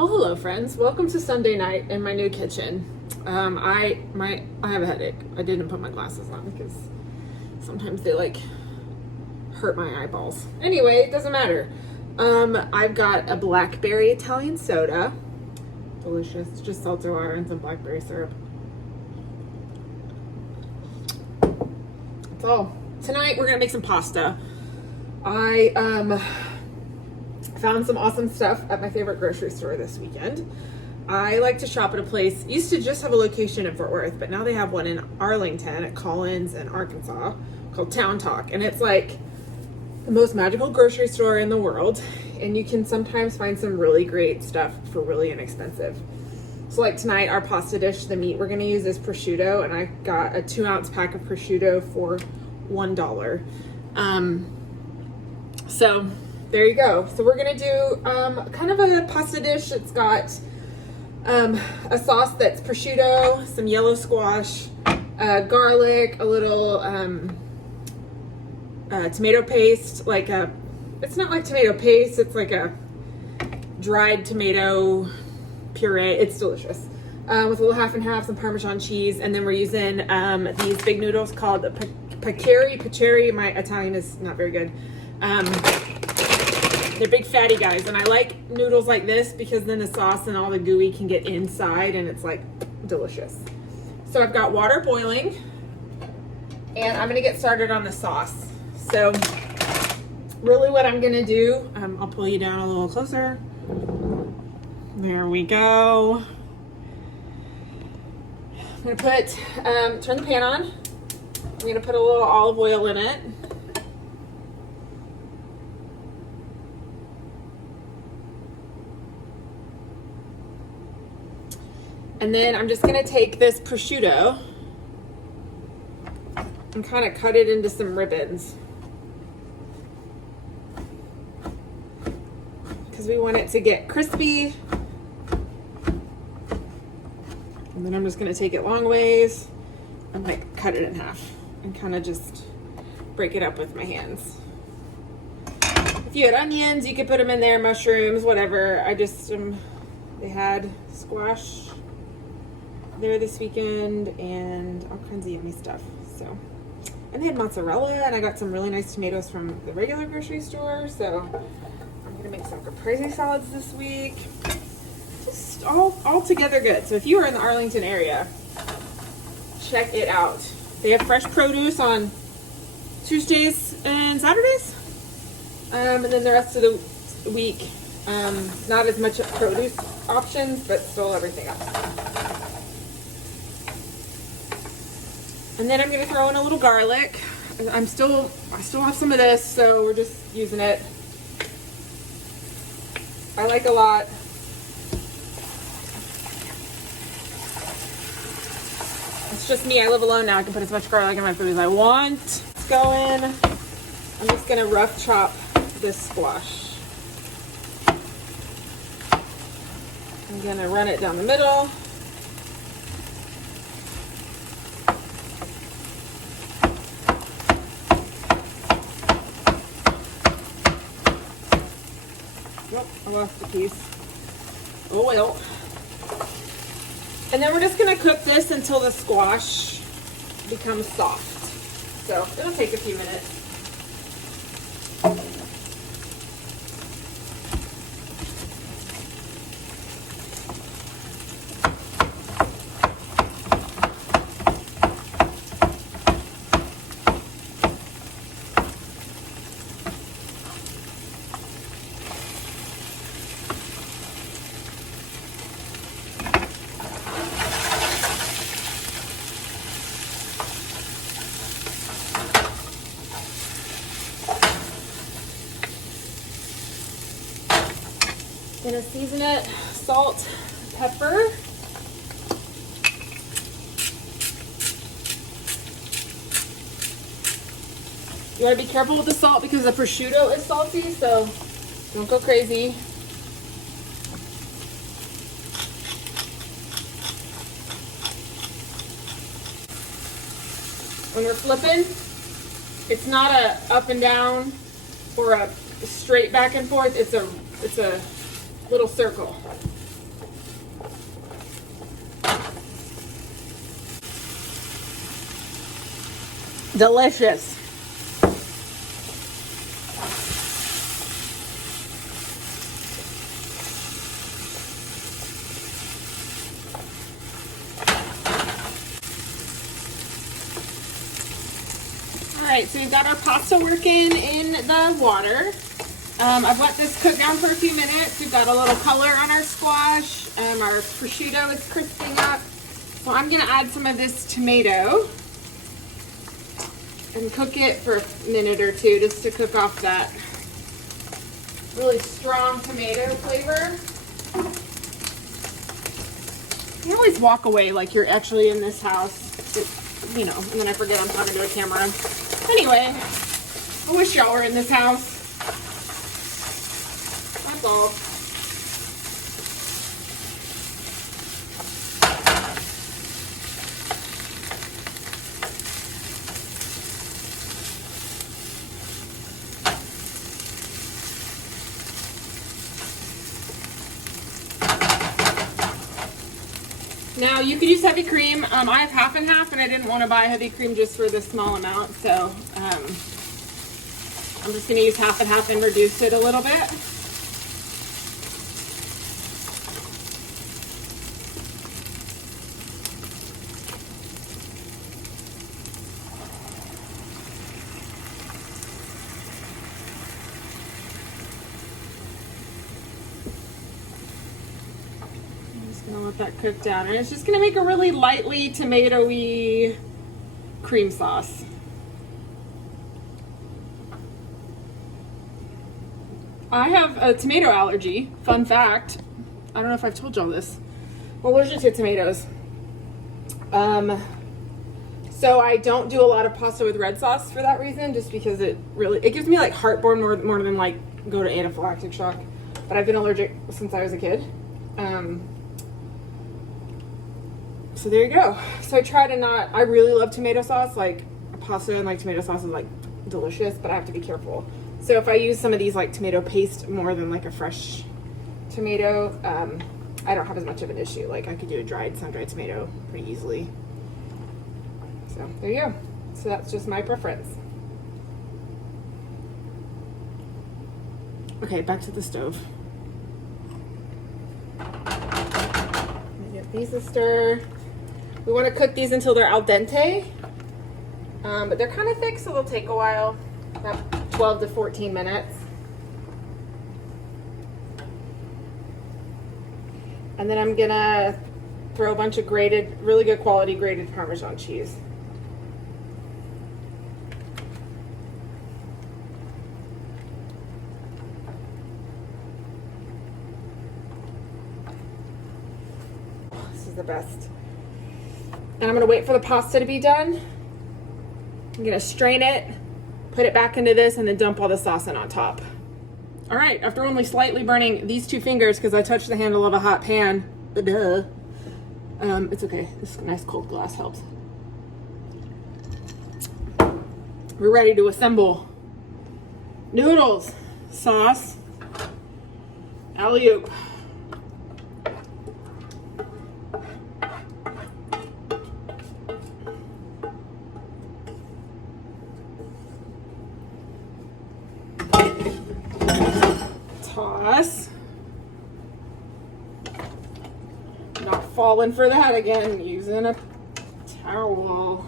Well, hello friends. Welcome to Sunday night in my new kitchen. I have a headache. I didn't put my glasses on because sometimes they like hurt my eyeballs. Anyway, it doesn't matter. I've got a blackberry Italian soda. Delicious. Just seltzer water and some blackberry syrup. That's all. Tonight we're gonna make some pasta. I found some awesome stuff at my favorite grocery store this weekend. I like to shop at a place, used to just have a location in Fort Worth, but now they have one in Arlington at Collins in Arkansas called Town Talk. And it's like the most magical grocery store in the world. And you can sometimes find some really great stuff for really inexpensive. So like tonight, our pasta dish, the meat we're gonna use is prosciutto, and I got a 2-ounce pack of prosciutto for $1. So there you go. So we're gonna do kind of a pasta dish. It's got a sauce that's prosciutto, some yellow squash, garlic, a little tomato paste, it's not like tomato paste, it's like a dried tomato puree. It's delicious. With a little half and half, some Parmesan cheese, and then we're using these big noodles called paccheri. My Italian is not very good. They're big fatty guys, and I like noodles like this because then the sauce and all the gooey can get inside and it's like delicious. So I've got water boiling and I'm gonna get started on the sauce. So really what I'm gonna do, I'll pull you down a little closer. There we go. I'm gonna put, turn the pan on. I'm gonna put a little olive oil in it. And then I'm just gonna take this prosciutto and kind of cut it into some ribbons because we want it to get crispy. And then I'm just gonna take it long ways and like cut it in half and kind of just break it up with my hands. If you had onions, you could put them in there, mushrooms, whatever. I just, they had squash there this weekend and all kinds of yummy stuff. So, and they had mozzarella, and I got some really nice tomatoes from the regular grocery store. So I'm gonna make some caprese salads this week. Just all together good. So if you are in the Arlington area, check it out. They have fresh produce on Tuesdays and Saturdays, and then the rest of the week, not as much produce options, but still everything else. And then I'm gonna throw in a little garlic. I still have some of this, so we're just using it. I like a lot. It's just me, I live alone now. I can put as much garlic in my food as I want. Let's go in. I'm just gonna rough chop this squash. I'm gonna run it down the middle. Nope, I lost a piece. Oh well. And then we're just gonna cook this until the squash becomes soft. So it'll take a few minutes. Gonna season it, salt, pepper. You wanna be careful with the salt because the prosciutto is salty, so don't go crazy. When we're flipping, it's not a up and down or a straight back and forth. It's a little circle. Delicious. Alright, so we've got our pasta working in the water. I've let this cook down for a few minutes. We've got a little color on our squash. Our prosciutto is crisping up. So I'm going to add some of this tomato and cook it for a minute or two just to cook off that really strong tomato flavor. You always walk away like you're actually in this house, you know, and then I forget I'm talking to a camera. Anyway, I wish y'all were in this house. That's all. Now you could use heavy cream. I have half and half, and I didn't want to buy heavy cream just for this small amount, so I'm just going to use half and half and reduce it a little bit. Gonna let that cook down, and it's just gonna make a really lightly tomatoey cream sauce. I have a tomato allergy. Fun fact. I don't know if I've told y'all this. I'm allergic to tomatoes. So I don't do a lot of pasta with red sauce for that reason, just because it gives me like heartburn more than like go to anaphylactic shock. But I've been allergic since I was a kid. So there you go. So I try to not, I really love tomato sauce, like pasta and like tomato sauce is like delicious, but I have to be careful. So if I use some of these like tomato paste more than like a fresh tomato, I don't have as much of an issue. Like I could do a dried, sun-dried tomato pretty easily. So there you go. So that's just my preference. Okay, back to the stove. Get these a stir. We want to cook these until they're al dente, but they're kind of thick, so they'll take a while, about 12 to 14 minutes. And then I'm gonna throw a bunch of grated, really good quality grated Parmesan cheese. This is the best. And I'm gonna wait for the pasta to be done. I'm gonna strain it, put it back into this, and then dump all the sauce in on top. All right, after only slightly burning these two fingers because I touched the handle of a hot pan, duh. It's okay, this nice cold glass helps. We're ready to assemble noodles, sauce, alley-oop. Toss. Not falling for that again, using a towel.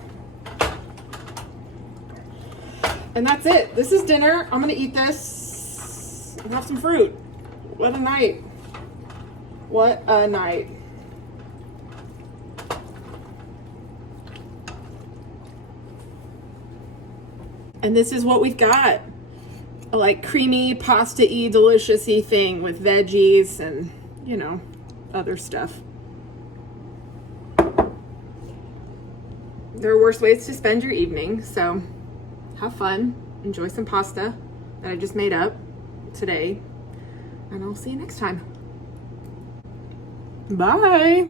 And that's it. This is dinner. I'm gonna eat this and have some fruit. What a night. What a night. And this is what we've got. A like creamy, pasta-y, delicious-y thing with veggies and, you know, other stuff. There are worse ways to spend your evening, so have fun. Enjoy some pasta that I just made up today. And I'll see you next time. Bye.